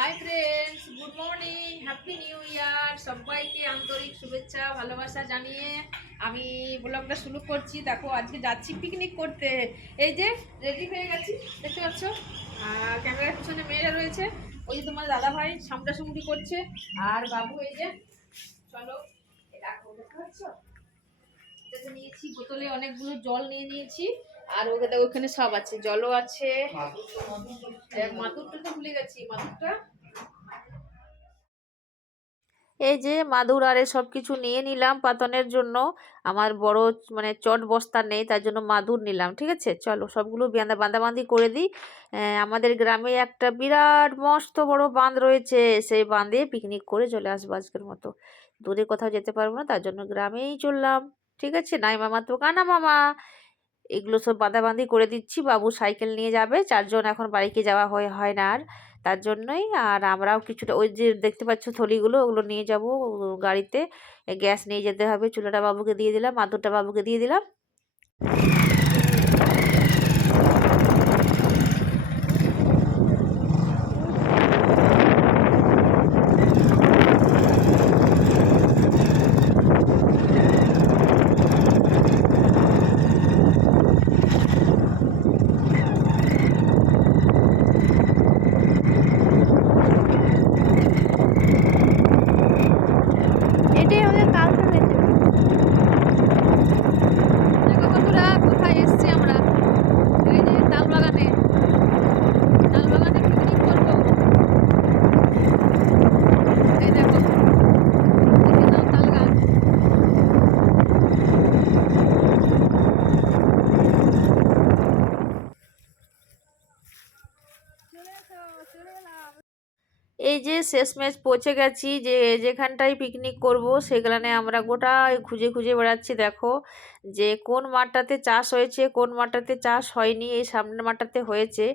Hi friends good morning happy new year সবাইকে আন্তরিক শুভেচ্ছা, ভালোবাসা জানিয়ে আমি ব্লগটা শুরু করছি। দেখো, আজকে যাচ্ছি পিকনিক করতে। এই যে রেডি হয়ে গেছি, দেখতে পাচ্ছ? ক্যামেরার পিছনে মেয়েরা রয়েছে। ওই যে তোমার দাদা ভাই সামটাসামটি করছে। আর বাবু, এই যে, চলো দেখো, দেখতে পাচ্ছ? নিয়েছি, বোতলে অনেকগুলো জল নিয়ে নিয়েছি। আর ওখানে ওখানে সব আছে জলও আছে। মাদুরটা তো ভুলে গেছি মাদুরটা। এই যে মাদুর আরে সব কিছু নিয়ে নিলাম পাতনের জন্য। আমার বড় মানে চট বস্তা নেই তার জন্য মাদুর নিলাম ঠিক আছে? চলো সবগুলো বাঁধা বাঁধাবাঁধি করে দিই। আহ, আমাদের গ্রামে একটা বিরাট মস্ত বড় বাঁধ রয়েছে সেই বাঁধে পিকনিক করে চলে আসব আজকের মতো। দূরে কোথাও যেতে পারব না তার জন্য গ্রামেই চললাম ঠিক আছে? নাই মামা তো কানা মামা। এগুলো সব বাঁধাবাঁধি করে দিচ্ছি। বাবু সাইকেল নিয়ে যাবে। চারজন এখন বাড়িতে যাওয়া হয় হয় না আর। তার জন্যই। আর আমরাও কিছুটা ওই যে দেখতে পাচ্ছ থলিগুলো, ওগুলো নিয়ে যাব গাড়িতে। গ্যাস নিয়ে যেতে হবে। চুলাটা বাবুকে দিয়ে দিলাম মাদুরটা বাবুকে দিয়ে দিলাম এটাই আমাদের কালকে পেতে দেখো বন্ধুরা কোথায় এসছি আমরা এই যে তাল বাগানে তাল বাগানে পিকনিক করব এই দেখো দেখে নাও তাল গাছ এই যে শেষমেশ পৌঁছে গেছি যে যেখানটায় পিকনিক করব, সেখানে আমরা গোটা খুঁজে খুঁজে বেড়াচ্ছি। দেখো যে কোন মাঠটাতে চাষ হয়েছে, কোন মাঠটাতে চাষ হয়নি, এই সামনের মাঠটাতে হয়েছে।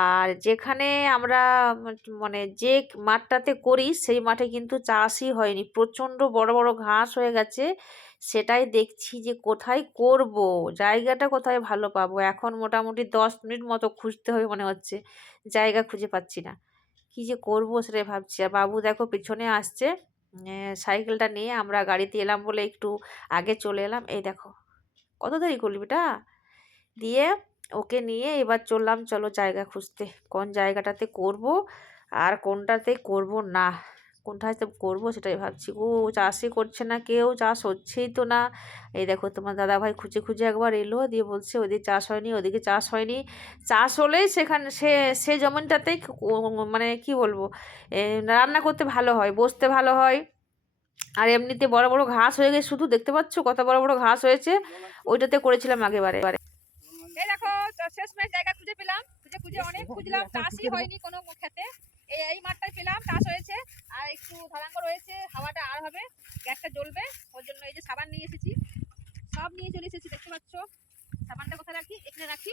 আর যেখানে আমরা মানে যে মাঠটাতে করি, সেই মাঠে কিন্তু চাষই হয়নি। প্রচণ্ড বড় বড় ঘাস হয়ে গেছে। সেটাই দেখছি যে কোথায় করব, জায়গাটা কোথায় ভালো পাবো? এখন মোটামুটি দশ মিনিট মতো খুঁজতে হবে মনে হচ্ছে। জায়গা খুঁজে পাচ্ছি না। কি যে করব সেটাই ভাবছি। আর বাবু দেখো পিছনে আসছে সাইকেলটা নিয়ে আমরা গাড়িতে এলাম বলে একটু আগে চলে এলাম। এই দেখো, কত দেরি করলি বেটা? দিয়ে ওকে নিয়ে এবার চললাম, চলো জায়গা খুঁজতে। কোন জায়গাটাতে করব আর কোনটাতে করব না? কোনটাতে করব সেটাই ভাবছি। ও চাষই করছে না, কেউ চাষ হচ্ছেই তো না। এই দেখো তোমার দাদা ভাই খুঁজে খুঁজে একবার এলো, দিয়ে বলছে ওদিকে চাষ হয়নি, ওদিকে চাষ হয়নি। চাষ হলেই সেখানে, সে সে জমিনটাতেই মানে কি বলব রান্না করতে ভালো হয়, বসতে ভালো হয়। আর এমনিতে বড় বড় ঘাস হয়ে গেছে, শুধু দেখতে পাচ্ছ কত বড় বড় ঘাস হয়েছে? ওইটাতে করেছিলাম আগেবারে এই দেখো শেষমেশ জায়গা খুঁজে পেলাম, খুঁজে খুঁজে অনেক খুঁজলাম, চাষই হয়নি কোনো খেতে। এই এই মাঠটাই পেলাম চাষ হয়েছে আর একটু ধারাঙ্গ রয়েছে হাওয়াটা আর হবে গ্যাসটা জ্বলবে ওর জন্য এই যে সাবান নিয়ে এসেছি। সব নিয়ে চলে এসেছি দেখতে পাচ্ছ? সাবানটা কোথায় রাখি? এখানে রাখি।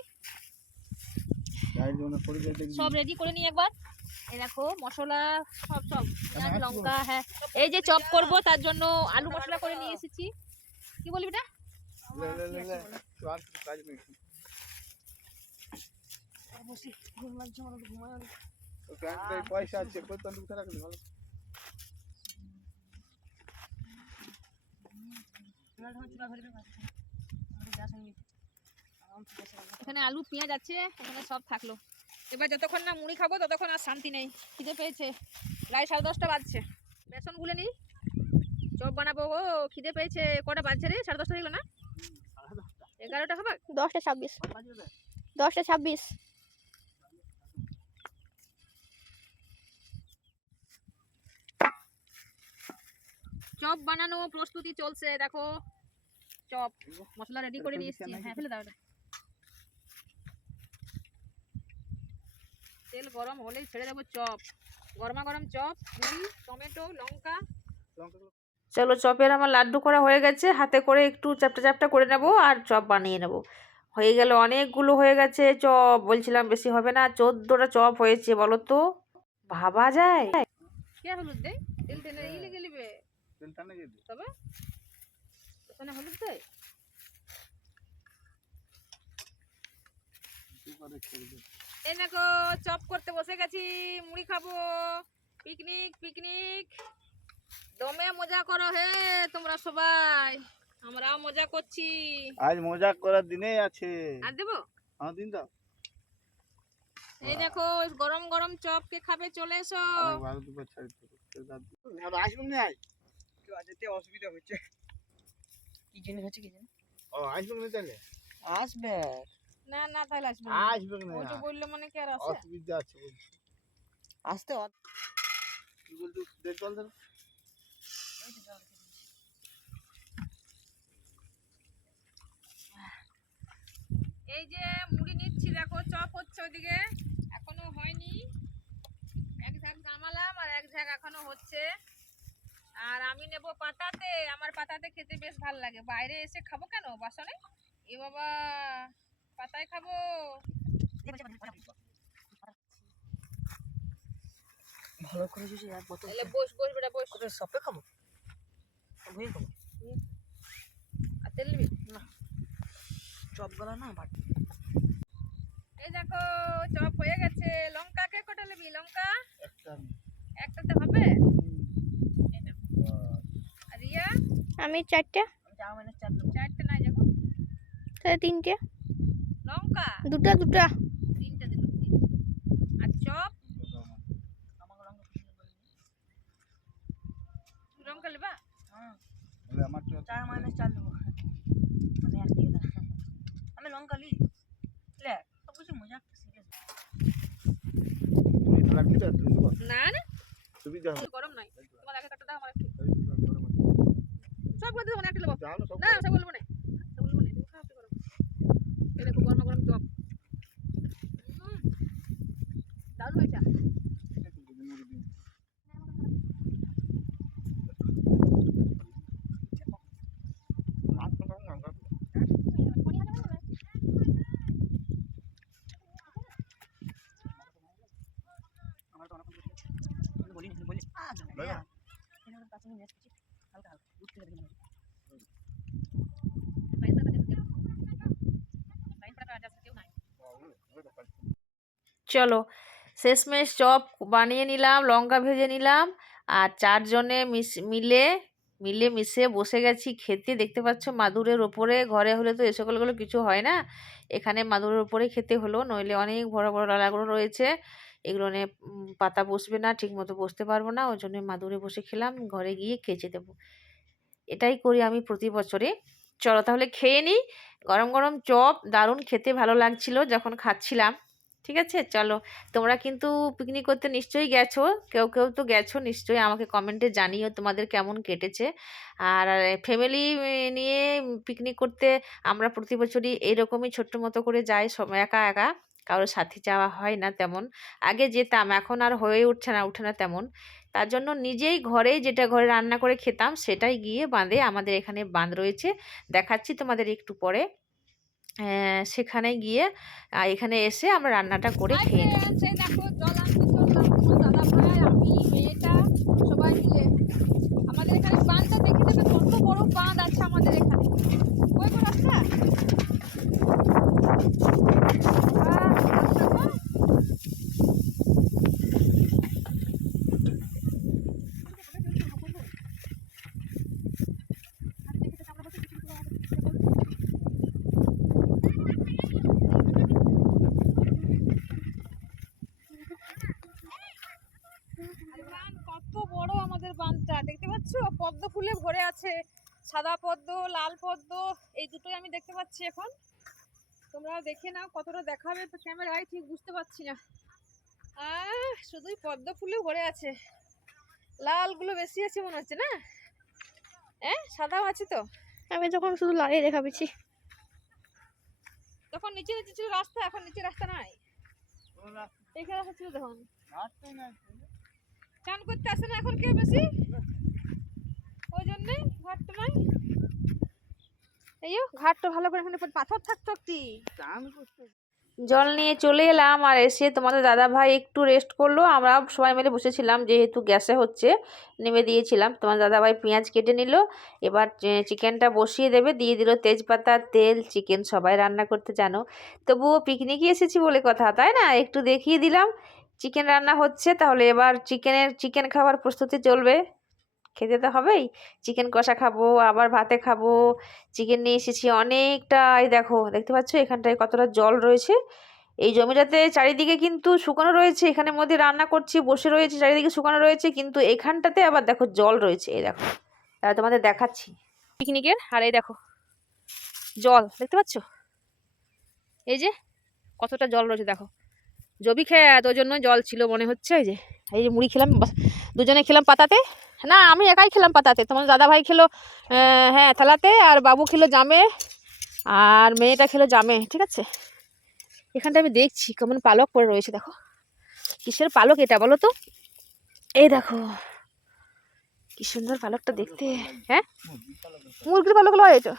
সব রেডি করে নিই একবার। এই দেখো মশলা সব সব। পেঁয়াজ লঙ্কা হ্যাঁ। এই যে চপ করব তার জন্য আলু মশলা করে নিয়ে এসেছি। কি বলবি এটা? বসি ঘুমায় পয়সা আছে কই তো দুটো রাখলি ভালো। এখানে আলু পেঁয়াজ আছে এখানে সব থাকল। এবার যতক্ষণ না মুড়ি খাব ততক্ষণ আর শান্তি নেই। খিদে পেয়েছে। প্রায় সাড়ে দশটা বাজছে। বেসন গুলে নিই। চপ বানাবো ও খিদে পেয়েছে। কটা বাজছে রে? সাড়ে দশটা দিল না? এগারোটা হবে? দশটা ছাব্বিশ। দশটা ছাব্বিশ। চপ বানানো প্রস্তুতি চলছে দেখো। চপ মশলা রেডি করে নিয়ে এসেছি হ্যাঁ ফেলে দাও তেল গরম হলেই ছেড়ে দেবো চপ। গরমা গরম চপ মুড়ি টমেটো লঙ্কা। চলো চপের আমার লাড্ডু করা হয়ে গেছে। হাতে করে একটু চ্যাপটা চ্যাপটা করে নেব আর চপ বানিয়ে নেব। হয়ে গেল অনেকগুলো হয়ে গেছে চপ। বলছিলাম বেশি হবে না চোদ্দোটা চপ হয়েছে বলো তো। ভাবা যায়? কে হলুদ দে? তেল টেনে ইলে গেলিবে তেলটা তবে? ওখানে হলুদ দেয়? দেখো চপ করতে বসে গেছি মুড়ি খাব। Picnic picnic. দমে মজা করো হে তোমরা সবাই। আমরাও মজা করছি। আজ মজা করার দিনেই আছে। আর দেবো? আমার দিন দাও। এই দেখো গরম গরম চপ কে খাবে চলে এসো। আমি ভালো দুপুর ছাড়ি আসবেন না আজ যেতে অসুবিধা হচ্ছে। কি জিনিস হচ্ছে কি জিনিস ও আসবেন না তাহলে? আসবে। না না তাহলে আসবে না। আসবেন না। যে বলল মানে কি আর আছে? অসুবিধা আছে বলছি। আসতে কি বলতো দেখ জল ধরো। এই যে মুড়ি নিচ্ছি দেখো চপ হচ্ছে ওদিকে এখনও হয়নি। এক ঝাঁক নামালাম আর এক ঝাঁক এখনও হচ্ছে। আর আমি নেব পাতাতে। আমার পাতাতে খেতে বেশ ভালো লাগে। বাইরে এসে খাব কেন বাসনে? এ বাবা পাতায় খাব। ভালো করে যদি এক বোতল তাহলে বস বস বেটা বস। ওদের সপে খাব? ভুয়ে খাব আর তেল নিবি? চপ গলা না বাট। এই দেখো চপ হয়ে গেছে। লঙ্কা কে কটা নিবি? লঙ্কা? একটা একটাতে হবে এই নাও। আর রিয়া আমি চারটে। আমি চা মানে চার দেবো চারটে নাই যাব তাহলে তিনটে। লঙ্কা? দুটা দুটা। তিনটা দিল। আর চপ? আমাকে রঙ পছন্দ করি লঙ্কা নেবা হ্যাঁ বলে আমার তো চার মাইনাস চার দেবো। মানে এক দিয়ে দাও। আমি লঙ্কা লি। লে তো বুঝি মজা সিরিয়াস তুমি লাগলি তো তুমি দেবো না না সুবিধা হবে গরম নাই। তোমার আগে কাটটা দাও আমার একটু। গরম আছে। বলতে দেবো না একটা নেব না সব বলব না। সব বলব না খাও, একটু গরম গরম গরম দারুণ হয়েছে। খাব বলি বলি আ জানো নিয়ে এসেছি হালকা হালকা। দুধ থেকে দিন বাইরে টাকা দেখতে বাইরে টাকা আছে কেউ নাই চলো, শেষমেশ চপ বানিয়ে নিলাম, লঙ্কা ভেজে নিলাম, আর চারজনে মিশ, মিলে মিলে মিশে বসে গেছি খেতে। দেখতে পাচ্ছ মাদুরের ওপরে, ঘরে হলে তো এ সকলগুলো কিছু হয় না। এখানে মাদুরের ওপরে খেতে হলো, নইলে অনেক বড় বড় ডালাগুলো রয়েছে। এগুলো নিয়ে পাতা বসবে না ঠিক মতো বসতে পারব না, ওই জন্য মাদুরে বসে খেলাম, ঘরে গিয়ে কেচে দেবো। এটাই করি আমি প্রতি বছরে। চলো তাহলে খেয়ে নিই গরম গরম চপ, দারুণ খেতে ভালো লাগছিল যখন খাচ্ছিলাম। ঠিক আছে? চলো। তোমরা কিন্তু পিকনিক করতে নিশ্চয়ই গেছো। কেউ কেউ তো গেছো নিশ্চয়ই। আমাকে কমেন্টে জানিও তোমাদের কেমন কেটেছে। আর ফ্যামিলি নিয়ে পিকনিক করতে আমরা প্রতি বছরই এইরকমই ছোট্ট মতো করে যাই একা একা। কারোর সাথে যাওয়া হয় না তেমন। আগে যেতাম, এখন আর হয়ে উঠছে না, উঠে না তেমন। তার জন্য নিজেই ঘরেই যেটা ঘরে রান্না করে খেতাম, সেটাই গিয়ে বাঁধে আমাদের এখানে বাঁধ রয়েছে। দেখাচ্ছি তোমাদের একটু পরে। সেখানে গিয়ে এখানে এসে আমরা রান্নাটা করে খেয়ে নিই দেখো জল আনতে চললাম দাদা ভাই আমি মেয়েটা সবাই মিলে আমাদের এখানে বাঁধটা দেখে দেবে কত বড় বাঁধ আছে আমাদের এখানে কই গো রাস্তা আহ, রাস্তা গো। বান কত বড় আমাদের বাঁধটা দেখতে পাচ্ছ পদ্ম ফুলে ভরে আছে সাদা পদ্ম লাল পদ্ম এই দুটোই আমি দেখতে পাচ্ছি এখন। তোমরা দেখে নাও কতটা দেখাবে তো ক্যামেরায় ঠিক বুঝতে পারছি না। আহ শুধুই পদ্ম ফুলে ভরে আছে। লালগুলো বেশি আছে মনে হচ্ছে না? হ্যাঁ সাদাও আছে তো? আমি তখন শুধু লাড়িয়ে দেখা পেয়েছি তখন নিচে নিচে ছিল রাস্তা এখন নিচে রাস্তা নাই। এখানে রাস্তা ছিল তখন চান করতে আসে না এখন কেউ বেশি? এই ঘাটটা ভালো করে পাথর জল নিয়ে চলে এলাম আর এসে তোমাদের দাদা ভাই একটু রেস্ট করল। আমরা সবাই মিলে বসেছিলাম যেহেতু গ্যাসে হচ্ছে, নেমে দিয়েছিলাম। তোমার দাদা ভাই পেঁয়াজ কেটে নিল। এবার চিকেনটা বসিয়ে দেবে, দিয়ে দিল তেজপাতা, তেল চিকেন সবাই রান্না করতে জানো। তবুও পিকনিকে এসেছি বলে কথা, তাই না? একটু দেখিয়ে দিলাম। চিকেন রান্না হচ্ছে, তাহলে এবার চিকেনের চিকেন খাবার প্রস্তুতি চলবে। খেতে তো হবেই। চিকেন কষা খাব, আবার ভাতে খাব। চিকেন নিয়ে এসেছি অনেকটা, এই দেখো, দেখতে পাচ্ছ? এখানটায় কতটা জল রয়েছে। এই জমিটাতে চারিদিকে কিন্তু শুকানো রয়েছে। এখানের মধ্যে রান্না করছি, বসে রয়েছে, চারিদিকে শুকানো রয়েছে, কিন্তু এখানটাতে আবার দেখো জল রয়েছে, এই দেখো। তাহলে তোমাদের দেখাচ্ছি। পিকনিকের আর এই দেখো, জল, দেখতে পাচ্ছ? এই যে, কতটা জল রয়েছে, দেখো। জবি খেয়ে ওই জন্য জল ছিল, মনে হচ্ছে, এই যে। এই যে মুড়ি খেলাম দুজনে খেলাম পাতাতে। না আমি একাই খেলাম পাতাতে। তোমার দাদা ভাই খেলো হ্যাঁ থালাতে আর বাবু খেলো জামে আর মেয়েটা খেলো জামে ঠিক আছে? এখানটা আমি দেখছি কেমন পালক পড়ে রয়েছে দেখো। কিসের পালক এটা বলো তো? এই দেখো কি সুন্দর পালকটা দেখতে। হ্যাঁ? মুরগির পালক লয় তো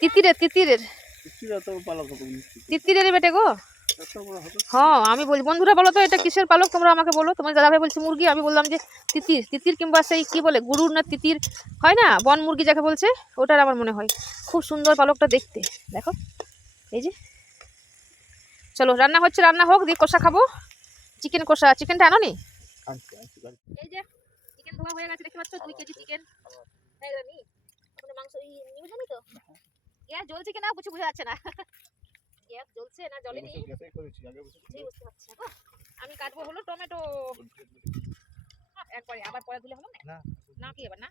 তিতিরের তিতিরের। পালক তিতিরের বেটে গো। হ্যাঁ আমি বলছি বন্ধুরা বলো তো এটা কিসের পালক? তোমরা আমাকে বলো। তোমার দাদাভাই বলছে মুরগি আমি বললাম যে তিতির তিতির কিংবা সেই কি বলে গরুর না তিতির? হয় না? বন মুরগি যাকে বলছে ওটার আমার মনে হয়। খুব সুন্দর পালকটা দেখতে। দেখো এই যে। চলো রান্না হচ্ছে রান্না হোক দিয়ে কষা খাব। চিকেন কষা চিকেনটা আনো নি এই যে চিকেন ধোয়া হয়ে গেছে দেখতে পাচ্ছ? দুই কেজি চিকেন। মাংস নিয়ে তো গ্যাস জ্বলছে কিনা? কিছু বোঝা যাচ্ছে না। গ্যাস জ্বলছে না সেই বুঝতে পারছি। না আমি কাটবো হলো টমেটো। একবারে আবার পরে দিলে হবে না? না কি এবার না?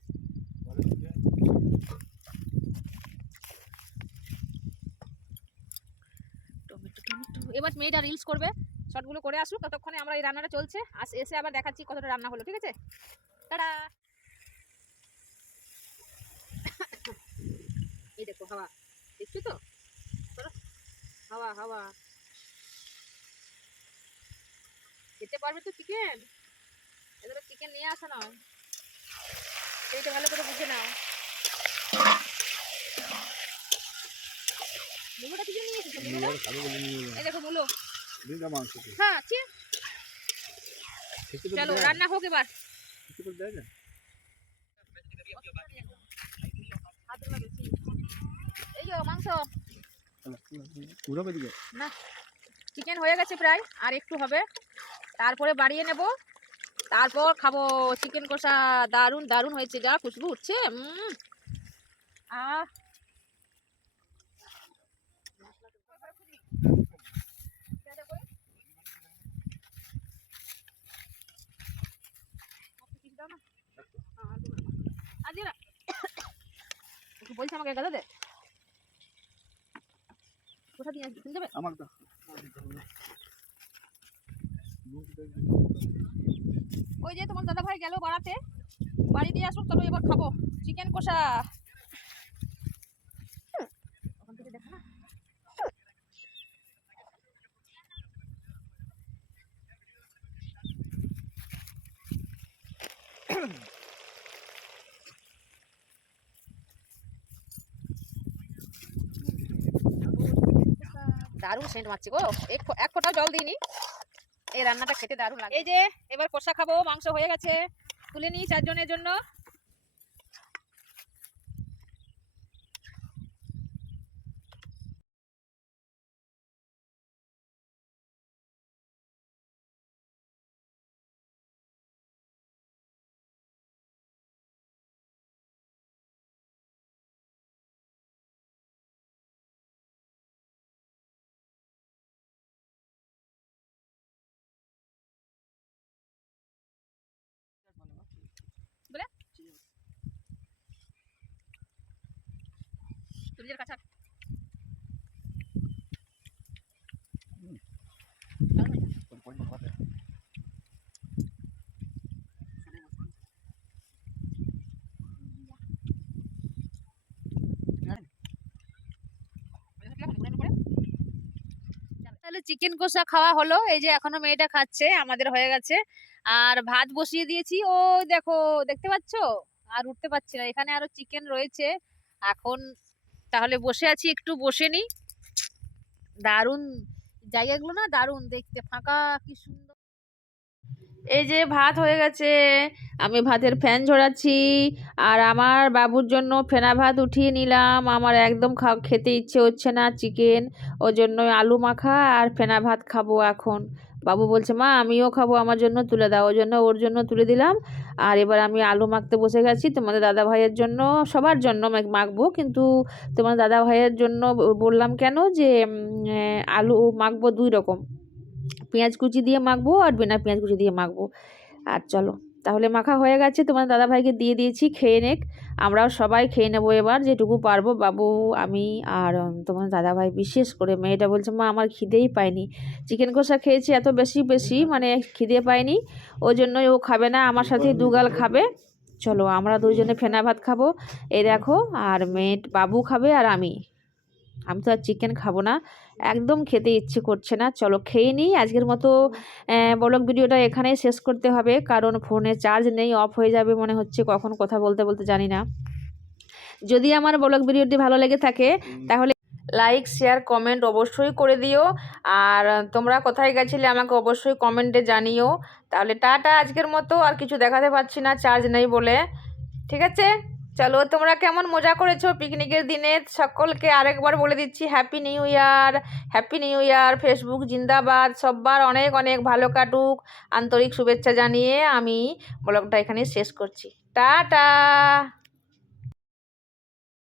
Tomato tomato. এবার মেয়েটা রিলস করবে শর্টগুলো করে আসুক ততক্ষণে আমরা এই রান্নাটা চলছে। আস এসে আবার দেখাচ্ছি কতটা রান্না হলো ঠিক আছে? টাটা! এই দেখো হাওয়া। দেখছ তো। হাওয়া হাওয়া। খেতে পারবে তো চিকেন এদের চিকেন নিয়ে আসা নয় সেইটা ভালো করে বুঝে নাও। মুলোটা কি জন্য নিয়ে এসেছ। এই দেখো মুলো। দিনটা মাংস হ্যাঁ আছে চলো রান্না হোক এবার। এই মাংস। না চিকেন হয়ে গেছে প্রায়, আর একটু হবে। তারপরে বাড়িয়ে নেব। তারপর খাব চিকেন কষা। দারুণ দারুণ হয়েছে যা, খুশবু উঠছে। আহ। বলছে আমাকে গাদা দে। কোথা দিয়ে আসবি তুমি যাবে আমার দাও। ওই যে তোমার দাদা ভাই গেল বাড়াতে। বাড়ি দিয়ে আসুক তবে এবার খাব। চিকেন কষা। ওখান থেকে দেখা না? দারুণ সেন্ট মারছে গো। এক এক ফোঁটাও জল দিইনি। এই রান্নাটা খেতে দারুণ লাগে। এই যে, এবার কষা খাব, মাংস হয়ে গেছে। তুলে নিই চারজনের জন্য। তাহলে চিকেন কষা খাওয়া হলো, এই যে এখনও মেয়েটা খাচ্ছে, আমাদের হয়ে গেছে। আর ভাত বসিয়ে দিয়েছি, ও দেখো, দেখতে পাচ্ছো? আর উঠতে পারছি না, এখানে আরও চিকেন রয়েছে। এখন তাহলে বসে আছি, একটু বসে নি দারুণ জায়গাগুলো না দারুণ দেখতে, ফাঁকা, কি সুন্দর। এই যে ভাত হয়ে গেছে, আমি ভাতের ফ্যান ঝরাচ্ছি, আর আমার বাবুর জন্য ফেনা ভাত উঠিয়ে নিলাম। আমার একদম খেতে ইচ্ছে হচ্ছে না, চিকেন, ওর জন্য আলু মাখা আর ফেনা ভাত খাব এখন। বাবু বলছে, মা, আমিও খাব আমার জন্য, তুলে দাও। জন্য ওর জন্য তুলে দিলাম। আর এবার আমি আলু মাখতে বসে গেছি। তোমাদের দাদা ভাইয়ের জন্য, সবার জন্য মাখ- মাখবো। কিন্তু তোমার দাদা ভাইয়ের জন্য বললাম কেন যে আলু মাখবো দুই রকম। পেঁয়াজ কুচি দিয়ে মাখবো আর বিনা পেঁয়াজ কুচি দিয়ে মাখবো। আর চলো। তাহলে মাখা হয়ে গেছে তোমার দাদা ভাইকে দিয়ে দিয়েছি খেয়ে নেক। আমরাও সবাই খেয়ে নেব এবার যেটুকু পারব। বাবু আমি আর তোমার দাদা ভাই বিশেষ করে মেয়েটা বলছে মা আমার খিদেই পায়নি। চিকেন কষা খেয়েছি এত বেশি বেশি মানে খিদে পায়নি। ওই জন্যই ও খাবে না আমার সাথে দুগাল খাবে। চলো আমরা দুজনে ফেনা ভাত খাব। এই দেখো আর মেয়ে বাবু খাবে আর আমি। আমি তো আর চিকেন খাব না। একদম খেতে ইচ্ছে করছে না। চলো খেয়ে নিই। আজকের মতো ব্লগ ভিডিওটা এখানেই শেষ করতে হবে। কারণ ফোনে চার্জ নেই অফ হয়ে যাবে মনে হচ্ছে কখন কথা বলতে বলতে জানি না। যদি আমার ব্লগ ভিডিওটি ভালো লেগে থাকে, তাহলে লাইক শেয়ার কমেন্ট অবশ্যই করে দিও। আর তোমরা কোথায় গেছিলে আমাকে অবশ্যই কমেন্টে জানিও। তাহলে টাটা আজকের মতো। আর কিছু দেখাতে পারছি না চার্জ নেই বলে। ঠিক আছে? চলো, তোমরা কেমন মজা করেছ পিকনিকের দিনে? সকলকে আরেকবার বলে দিচ্ছি happy new year happy new year Facebook জিন্দাবাদ, সব্বার অনেক অনেক ভালো কাটুক। আন্তরিক শুভেচ্ছা জানিয়ে আমি ব্লগটা এখানে শেষ করছি। টাটা!